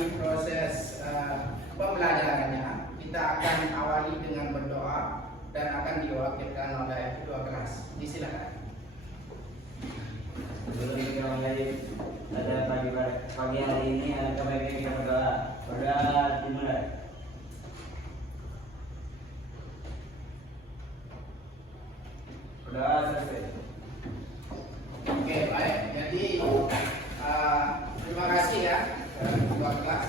memulai proses pembelajarannya, kita akan awali dengan berdoa dan akan diwakilkan oleh ketua kelas. Disilakan. Sebelum kita mulai pada pagi hari ini, alangkah baiknya kita berdoa. Berdoa dimulai. Berdoa selesai. Oke, baik. Jadi terima kasih ya ketua kelas.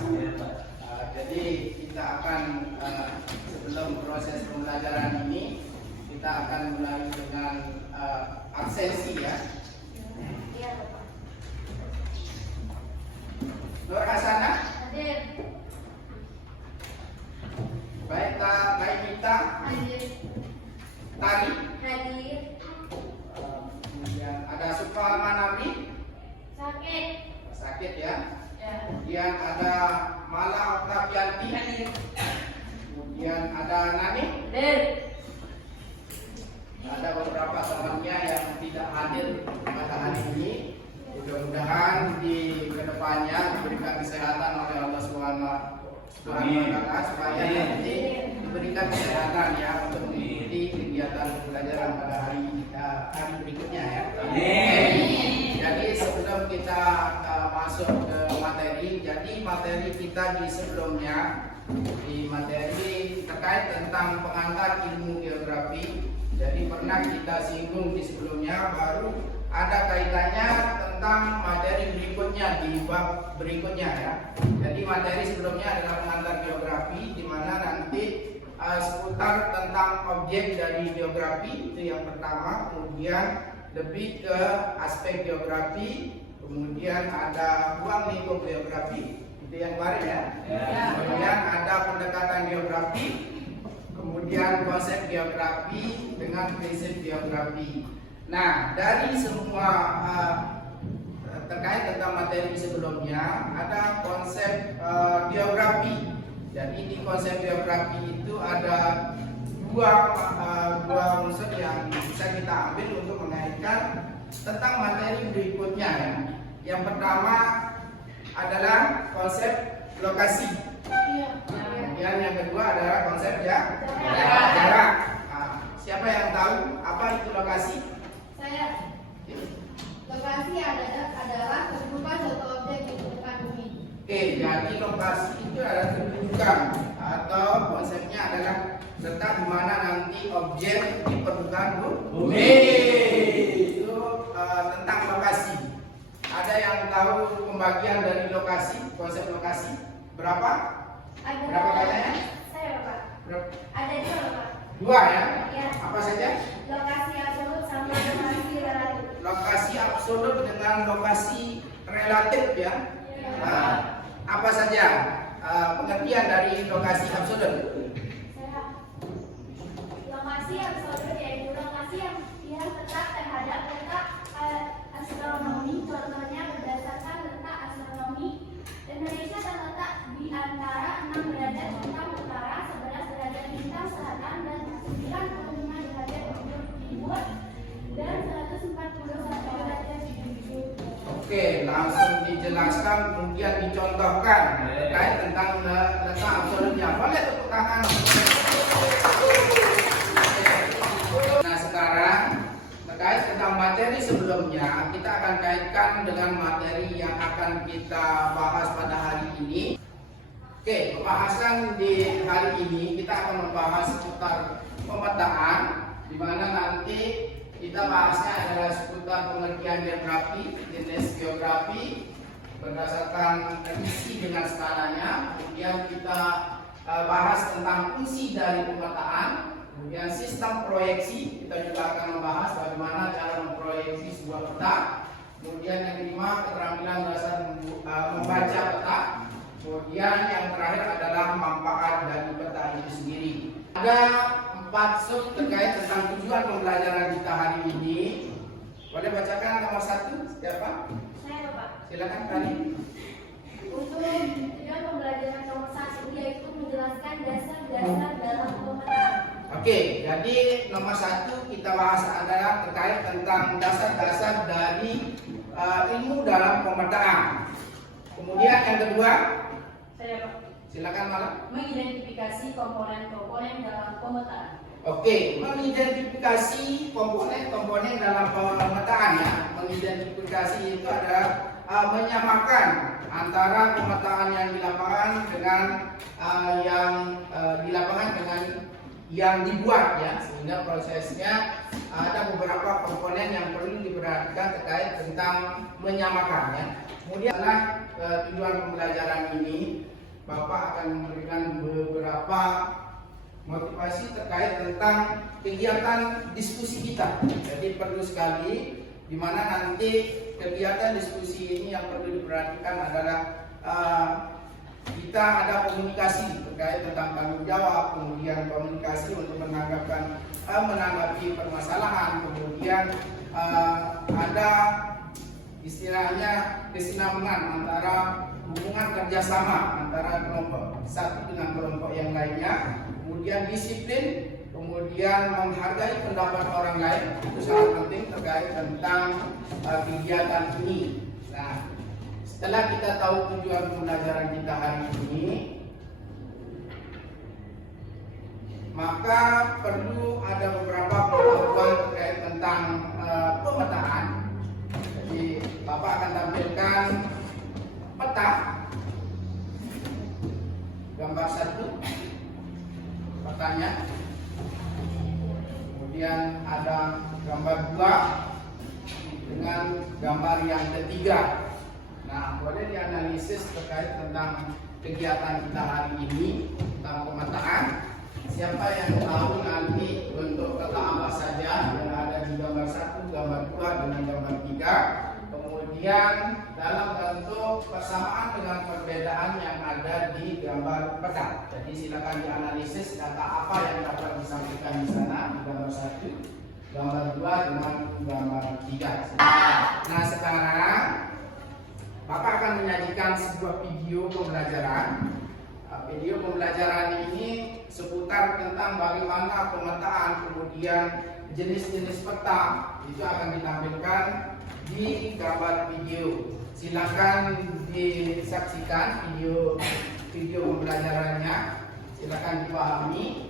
Jadi kita akan sebelum proses pembelajaran ini kita akan mulai dengan absensi ya. Nur Hasanah. Hadir. Baik, Baik Mita. Hadir. Tari. Hadir. Kemudian ada Sukma Manabi. Sakit. Sakit ya. Ya. Kemudian ada Mala Oktavianti. Hadir. Kemudian ada Nani. Hadir. Ada beberapa temannya yang tidak hadir pada hari ini. Mudah-mudahan di kedepannya diberikan kesehatan oleh Allah SWT supaya nanti diberikan kesehatan ya untuk mengikuti kegiatan pembelajaran pada hari berikutnya ya. Jadi sebelum kita masuk ke materi, jadi materi kita di sebelumnya di materi terkait tentang pengantar ilmu geografi. Jadi pernah kita singgung di sebelumnya, baru ada kaitannya tentang materi berikutnya di bab berikutnya ya. Jadi materi sebelumnya adalah pengantar geografi, di mana nanti seputar tentang objek dari geografi itu yang pertama, kemudian lebih ke aspek geografi, kemudian ada ruang lingkup geografi itu yang kemarin ya. Kemudian ada pendekatan geografi, kemudian konsep geografi dengan prinsip geografi. Nah, dari semua terkait tentang materi sebelumnya ada konsep geografi. Jadi di konsep geografi itu ada dua unsur yang bisa kita ambil untuk mengaitkan tentang materi berikutnya ya. Yang pertama adalah konsep lokasi. Kemudian yang kedua adalah konsep jarak. Nah, siapa yang tahu apa itu lokasi? Saya. Lokasi adalah kedudukan suatu objek di permukaan bumi. Oke, jadi lokasi itu adalah kedudukan atau konsepnya adalah letak di mana nanti objek di permukaan bumi. Itu tentang lokasi. Ada yang tahu pembagian dari lokasi, konsep lokasi? Berapa? Berapa katanya? Saya Pak. Berapa? Ada dua Pak. Dua ya? Ya. Apa saja? Lokasi absolut sama lokasi relatif. Lokasi absolut dengan lokasi relatif ya. Nah, apa saja pengertian dari lokasi absolut? Lokasi absolut yaitu lokasi yang tetap terhadap letak astronomi. Contohnya berdasarkan letak astronomi, Indonesia terletak di antara 6 derajat bintang utara, 11 derajat bintang selatan, dan 95 derajat timur, dan 141 derajat timur. Oke, langsung dijelaskan kemudian dicontohkan terkait tentang letak absolutnya. Boleh tepuk tangan. Nah sekarang terkait tentang materi sebelumnya, kita akan kaitkan dengan materi yang akan kita bahas pada hari ini. Oke, pembahasan di hari ini kita akan membahas seputar pemetaan, di mana nanti kita bahasnya adalah seputar pengertian geografi, jenis geografi berdasarkan isi dengan skalanya. Kemudian kita bahas tentang fungsi dari pemetaan, kemudian sistem proyeksi. Kita juga akan membahas bagaimana cara memproyeksi sebuah peta. Kemudian yang kelima, keterampilan dasar membaca peta. Kemudian yang terakhir adalah manfaat dari peta itu sendiri. Ada 4 sub terkait tentang tujuan pembelajaran kita hari ini. Boleh bacakan nomor 1, siapa? Saya Pak. Silakan Kali. Untuk tujuan pembelajaran nomor 1 yaitu menjelaskan dasar-dasar dalam pemetaan. Oke, jadi nomor 1 kita bahas adalah terkait tentang dasar-dasar dari ilmu dalam pemetaan. Kemudian yang kedua, Saya Pak. Silakan Malam. Mengidentifikasi komponen-komponen dalam pemetaan. Oke, mengidentifikasi komponen-komponen dalam pemetaan ya. Mengidentifikasi itu ada menyamakan antara pemetaan yang di lapangan dengan yang dibuat ya, sehingga prosesnya ada beberapa komponen yang perlu diperhatikan terkait tentang menyamakan ya. Kemudian adalah tujuan pembelajaran ini, Bapak akan memberikan beberapa motivasi terkait tentang kegiatan diskusi kita. Jadi perlu sekali di mana nanti kegiatan diskusi ini yang perlu diperhatikan adalah kita ada komunikasi terkait tentang tanggung jawab, kemudian komunikasi untuk menanggapi permasalahan, kemudian ada istilahnya kesinambungan antara hubungan kerjasama antara kelompok satu dengan kelompok yang lainnya, kemudian disiplin, kemudian menghargai pendapat orang lain, itu sangat penting terkait tentang kegiatan ini. Nah, setelah kita tahu tujuan pembelajaran kita hari ini, maka perlu ada beberapa pengetahuan terkait tentang pemetaan. Jadi Bapak akan tampilkan peta, gambar 1 petanya, kemudian ada gambar 2 dengan gambar yang ketiga. Nah, boleh dianalisis terkait tentang kegiatan kita hari ini tentang pemetaan. Siapa yang tahu nanti bentuk peta apa saja yang ada di gambar 1, gambar 2 dengan gambar 3, kemudian dalam bentuk persamaan dengan perbedaan yang ada di gambar peta. Jadi silakan dianalisis data apa yang dapat disampaikan di sana di gambar 1, gambar 2 dengan gambar 3. Nah, sekarang Bapak akan menyajikan sebuah video pembelajaran. Video pembelajaran ini seputar tentang bagaimana pemetaan, kemudian jenis-jenis peta itu akan ditampilkan di gambar video. Silakan disaksikan video pembelajarannya. Silakan dipahami.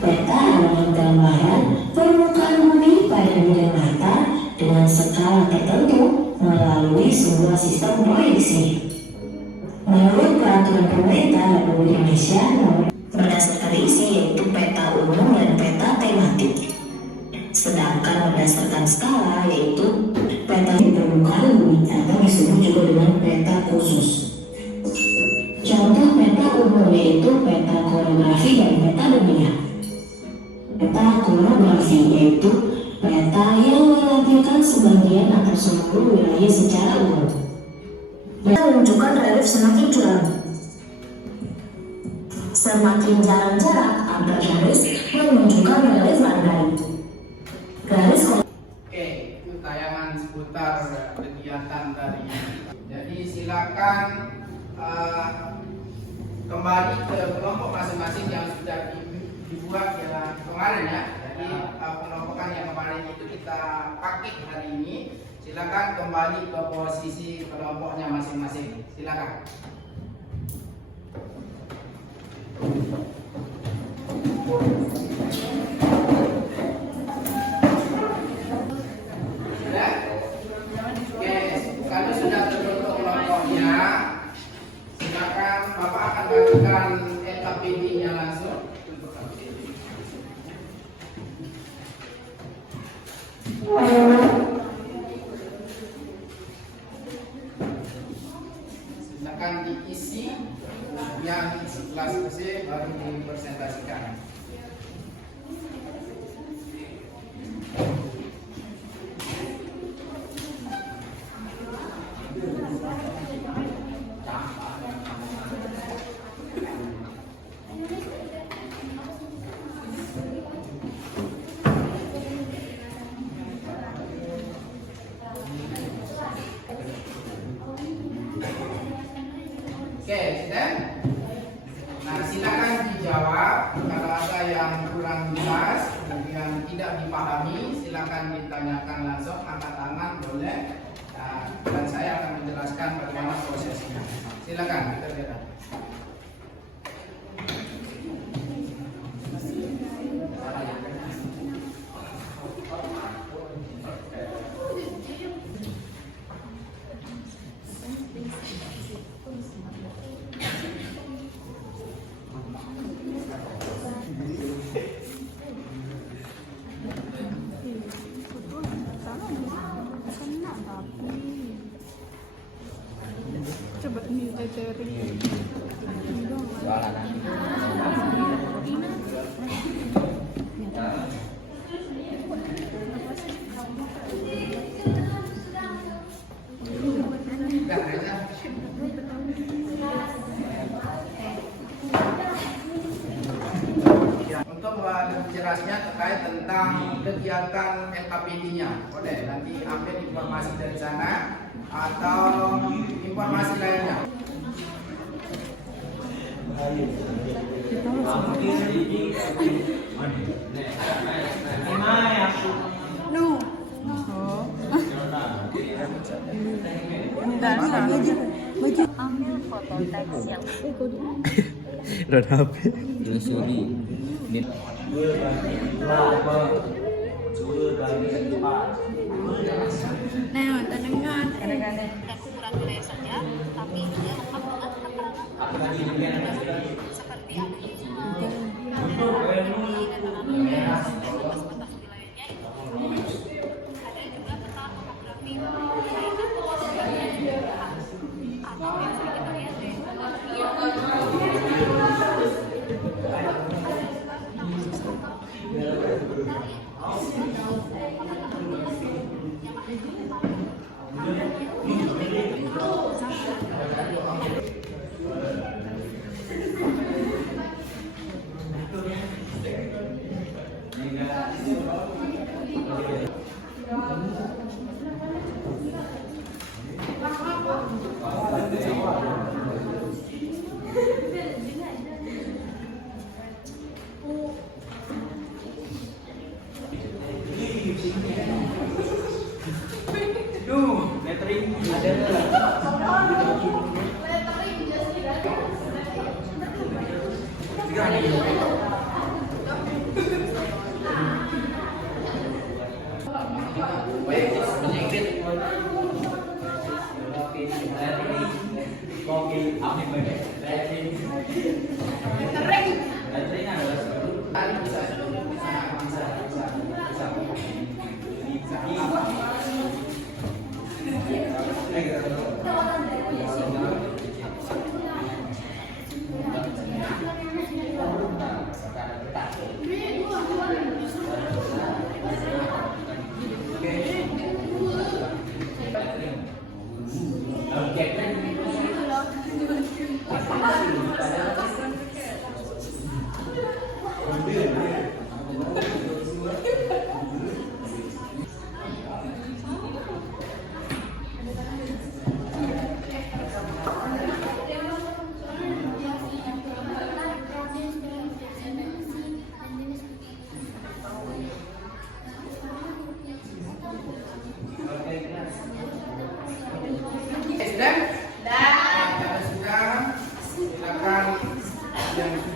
Peta adalah gambaran permukaan bumi pada bidang rata dengan skala tertentu melalui sebuah sistem proyeksi. Menurut peraturan pemerintah Republik Indonesia berdasarkan isi yaitu peta umum dan peta tematik. Sedangkan berdasarkan skala yaitu peta di permukaan bumi atau disebut juga dengan peta khusus. Contoh peta umum yaitu peta koreografi dan peta dunia. Peta koreografi yaitu peta yang menampilkan sebagian atau seluruh wilayah secara umum. Peta menunjukkan relief semakin curam. Semakin jarang jarak antar garis menunjukkan relief landai. Garis Oke, itu tayangan seputar kegiatan dari. Jadi silakan kembali ke kelompok masing-masing yang sudah dibuat ya kemarin ya. Jadi pengelompokan yang kemarin itu kita pakai hari ini. Silakan kembali ke posisi kelompoknya masing-masing. Silakan. Sudah? Oke, kalau sudah terbentuk kelompoknya, silakan Bapak akan bagikan LKPD-nya langsung. Silakan diisi, yang setelah selesai baru dipresentasikan. Oke, sudah? Nah, silakan dijawab kalau ada yang kurang jelas, kemudian tidak dipahami, silakan ditanyakan langsung, angkat tangan boleh. Nah, dan saya akan menjelaskan bagaimana prosesnya. Silakan dikerjakan. Coba nih cari Enggak, Reza. Untuk lebih jelasnya terkait tentang kegiatan LKPD-nya, boleh nanti ambil informasi dari sana atau informasi lainnya. ambil foto teks yang Red HP. nah terdengar Ukuran wilayah saja, tapi dia lengkap dengan keterangan seperti apa batas-batas wilayahnya itu. Ada juga peta topografi atau yang sering kita lihat deh.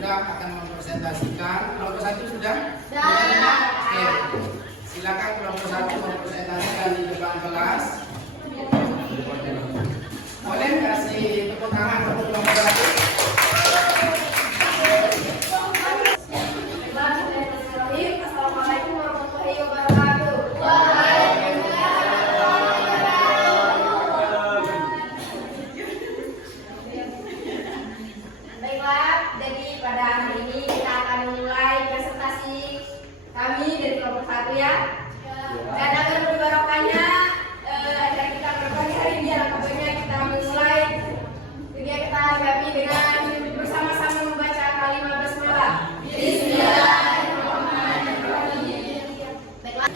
akan mempresentasikan. Kelompok 1 sudah? Oke. Silakan kelompok 1 mempresentasikan di depan kelas. Boleh kasih tepuk tangan untuk kelompok 1? Assalamualaikum warahmatullahi wabarakatuh. Baiklah, jadi pada hari ini kita akan memulai presentasi kami dari kelompok 1 ya. Dan agar berbarokahnya agar kita berbagi hari ini alangkah baiknya kita memulai kegiatan kami dengan bersama-sama membaca kalimat basmalah. Bismillahirrahmanirrahim. Baiklah.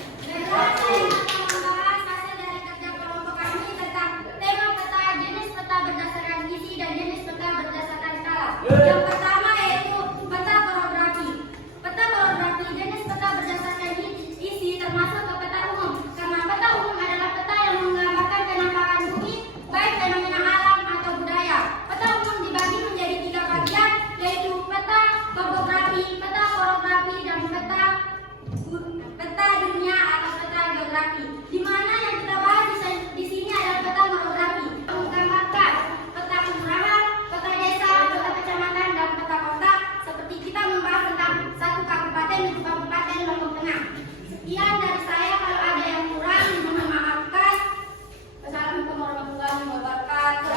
Membahas hasil dari kerja kelompok kami tentang tema peta, jenis peta berdasarkan isi dan jenis peta berdasarkan skala. Yang pertama yaitu peta topografis. Peta topografis jenis peta berdasarkan isi termasuk ke peta umum. Karena peta umum adalah peta yang menggambarkan penampakan bumi, baik fenomena alam atau budaya. Peta monografi. Di mana yang kita bahas di sini adalah peta monografi. Menggambarkan peta kelurahan, peta desa, peta kecamatan, dan peta kota. Seperti kita membahas tentang satu kabupaten di Kabupaten Lombok Tengah. Sekian dari saya. Kalau ada yang kurang, mohon maafkan. Wassalamualaikum warahmatullahi wabarakatuh.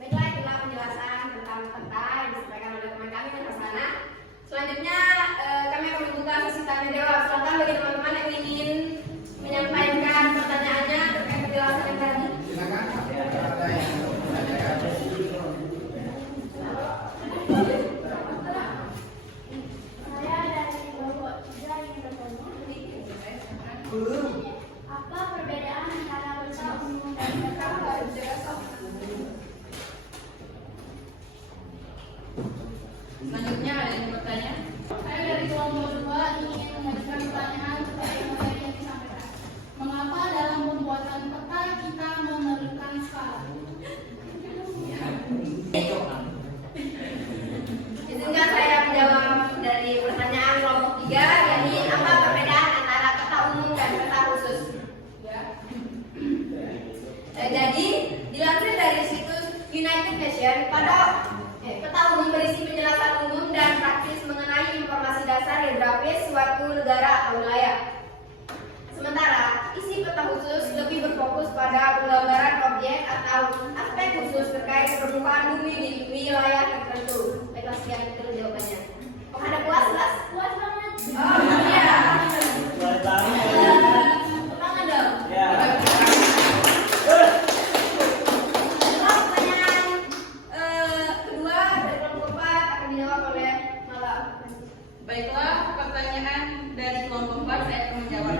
Baiklah, itulah penjelasan tentang peta yang disampaikan oleh teman kami dan Hasana. Selanjutnya kami akan membuka sesi tanya jawab. Silakan bagi teman-teman yang ingin menyampaikan pertanyaannya terkait penjelasan yang tadi. Silakan. Ada yang menanyakan. Saya dari Lombok 3 ingin bertanya. Apa perbedaan antara peta umum dan peta kota? Selanjutnya ada yang bertanya? Saya dari Lombok 2 ingin mengajukan pertanyaan terkait materi yang disampaikan. Mengapa dalam pembuatan peta kita memerlukan skala? Izinkan saya menjawab dari pertanyaan kelompok 3, yakni apa perbedaan antara peta umum dan peta khusus. Jadi, dilansir dari situs United Nations, peta umum berisi penjelasan umum dan praktis mengenai informasi dasar geografis suatu negara atau wilayah. Sementara, isi peta khusus lebih berfokus pada penggambaran objek atau aspek khusus terkait permukaan bumi di wilayah tertentu. Baiklah, sekian itu jawabannya. Oh, ada puas, Las? Puas banget. Oh, iya. Tangan dong. Pertanyaan kedua dari kelompok 4 akan dijawab oleh Mala. Baiklah, pertanyaan dari kelompok 4 saya akan menjawab.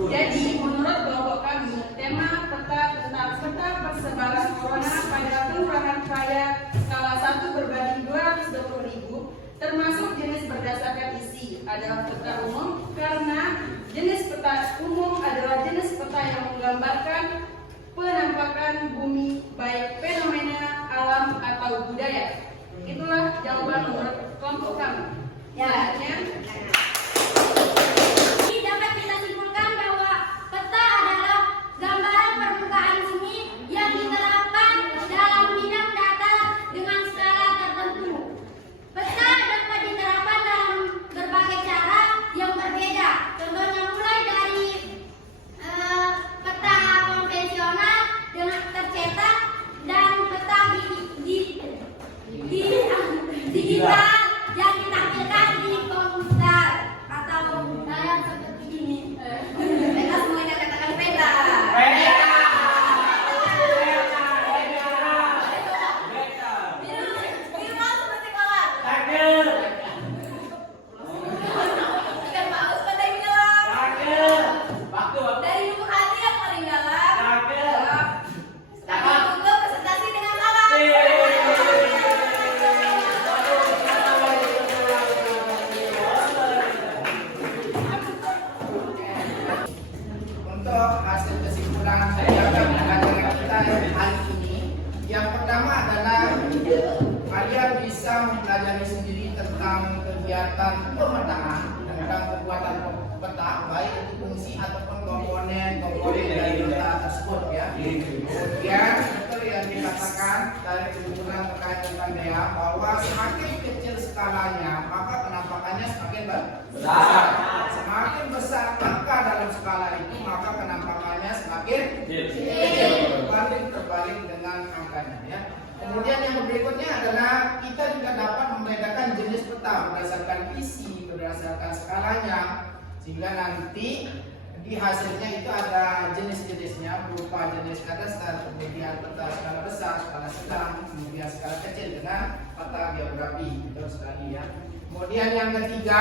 Jadi, menurut kelompok kami, tema peta tentang peta persebaran corona pada kelurahan Kaya skala 1 berbanding 220.000 termasuk jenis berdasarkan isi adalah peta umum karena jenis peta umum adalah jenis peta yang menggambarkan penampakan bumi baik fenomena alam atau budaya. Itulah jawaban menurut kelompok kami. Selanjutnya, Dapat kita simpulkan bahwa peta adalah gambaran permukaan bumi yang diterapkan dalam bidang data dengan skala tertentu. Peta dapat diterapkan dalam berbagai cara yang berbeda. Contohnya mulai dari peta konvensional dengan tercetak dan peta digital yang ditampilkan di komputer atau layar seperti ini. Kita semuanya katakan peta. Minimal seperti kolam. Ikan paus pada yang dalam. Dari lubuk hati yang paling dalam. Kami tutup presentasi dengan salam. Untuk hasil kesimpulan pelajaran kita hari ini, yang pertama adalah kalian bisa mempelajari sendiri tentang kegiatan pemetaan, tentang pembuatan peta, baik itu fungsi ataupun komponen dari peta tersebut ya. Kemudian betul yang dikatakan dari kesimpulan terkait dengan DEA bahwa semakin kecil skalanya maka penampakannya semakin besar. Semakin besar angka dalam skala itu maka penampakannya semakin kecil. Terbalik dengan angkanya ya. Kemudian yang berikutnya adalah kita juga dapat membedakan jenis peta berdasarkan isi, berdasarkan skalanya, sehingga nanti di hasilnya itu ada jenis-jenisnya berupa jenis kadastar, kemudian peta skala besar, skala sedang, kemudian skala kecil dengan peta geografi. Betul sekali ya. Kemudian yang ketiga,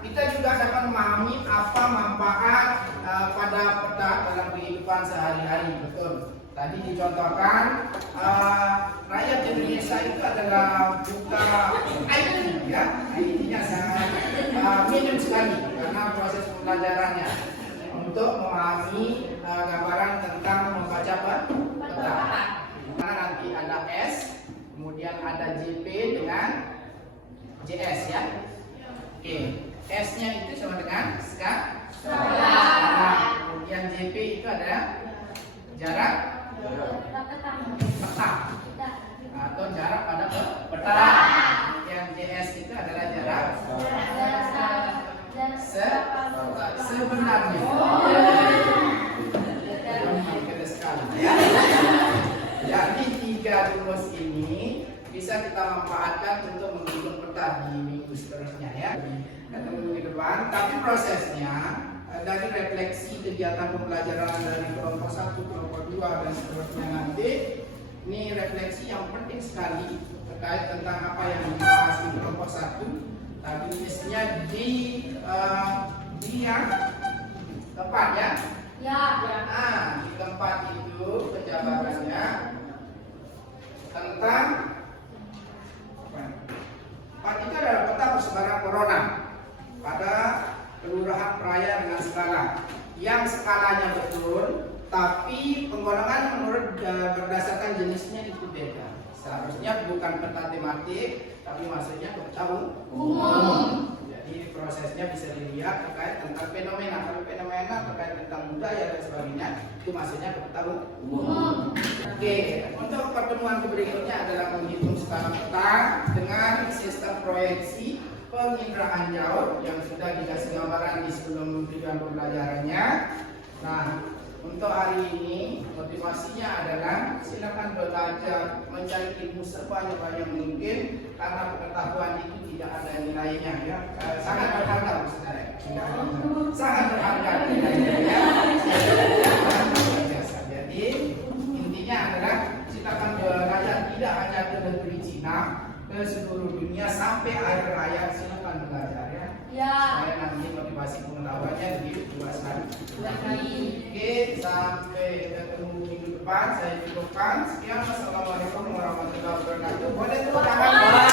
kita juga dapat memahami apa manfaat pada peta dalam kehidupan sehari-hari. Betul. Tadi dicontohkan rakyat Indonesia itu adalah buta IT ya, IT-nya sangat minim sekali karena proses pembelajarannya untuk memahami gambaran tentang membaca peta. Karena nanti ada S, kemudian ada JP dengan JS. ada jarak peta atau jarak pada peta. Yang JS itu adalah jarak sebenarnya. Jadi 3 rumus ini bisa kita manfaatkan untuk membentuk peta di minggu seterusnya ya, atau minggu depan. Tapi prosesnya dari refleksi kegiatan pembelajaran dari kelompok 1, kelompok 2 dan seterusnya nanti, ini refleksi yang penting sekali terkait tentang apa yang dibahas di kelompok 1. Tapi mestinya di yang tempat ya. Nah, di tempat itu penjabarannya tentang itu adalah peta persebaran corona pada kelurahan Praia dengan skala yang skalanya betul, tapi penggolongan menurut berdasarkan jenisnya itu beda. Seharusnya bukan peta tematik, tapi maksudnya ke peta umum. Jadi prosesnya bisa dilihat terkait tentang fenomena. Kalau fenomena terkait tentang budaya dan sebagainya, itu maksudnya ke peta umum. Oke, untuk pertemuan berikutnya adalah menghitung skala peta dengan sistem proyeksi penginderaan jauh yang sudah dikasih gambaran di sebelum tujuan pembelajarannya. Nah, untuk hari ini motivasinya adalah silakan belajar mencari ilmu sebanyak-banyak mungkin karena pengetahuan itu tidak ada nilainya ya. Sangat berharga saudara. Sangat berharga nilainya ya. Jadi intinya adalah silakan belajar tidak hanya ke negeri Cina, ke seluruh dunia sampai akhir hayat silakan belajar ya. Supaya nanti motivasi pengetahuannya lebih luas lagi. Oke, sampai ketemu minggu depan. Saya cukupkan. Sekian. Assalamualaikum warahmatullahi wabarakatuh. Boleh tepuk tangan.